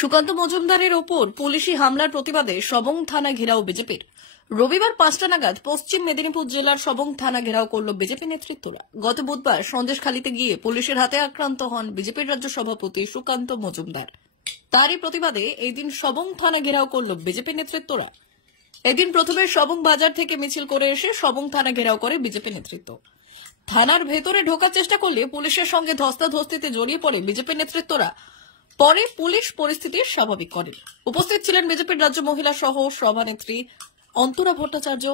সুকান্ত মজুমদারের ওপর পুলিশি হামলার প্রতিবাদে সবং থানা ঘেরাও বিজেপির। রবিবার 5টা নাগাদ পশ্চিম মেদিনীপুর জেলার সবং থানা ঘেরাও করল বিজেপি নেতৃত্বরা। গত বুধবার সন্দেশখালীতে গিয়ে পুলিশের হাতে আক্রান্ত হন বিজেপির রাজ্য সভাপতি সুকান্ত মজুমদার। তারই প্রতিবাদে এই দিন সবং থানা ঘেরাও করল বিজেপি নেতৃত্বরা। এদিন প্রথমে সবং বাজার থেকে মিছিল করে এসে সবং থানা ঘেরাও করে বিজেপি নেতৃত্ব। থানার ভেতরে ঢোকার চেষ্টা করলে পুলিশের সঙ্গে ধস্তাধস্তিতে জড়িয়ে পড়ে বিজেপি নেতৃত্বরা। পরে পুলিশ পরিস্থিতি স্বাভাবিক করে। উপস্থিত ছিলেন বিজেপির রাজ্য মহিলা সহ সভানেত্রী অন্তরা ভট্টাচার্য,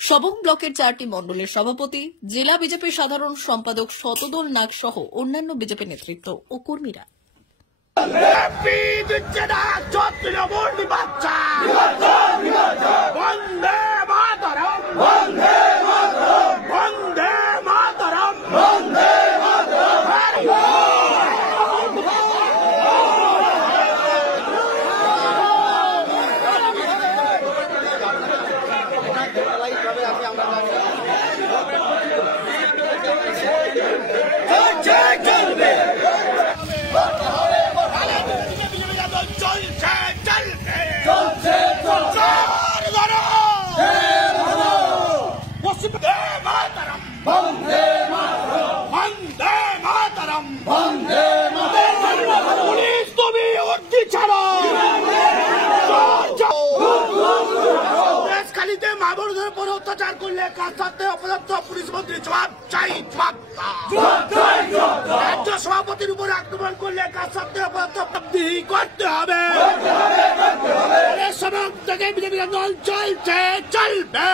সবং ব্লকের 4টি মণ্ডলের সভাপতি, জেলা বিজেপির সাধারণ সম্পাদক শতদল নাগ সহ অন্যান্য বিজেপি নেতৃত্ব ও কর্মীরা। অত্যাচার করলে কার সাথে অপদার্থ পুলিশ মন্ত্রী জবাব চাই। রাজ্য সভাপতির উপর আক্রমণ করলে কার সাথে অপদার্থ করতে হবে। সমাজ থেকে বিজেপি দল চলছে, চলবে।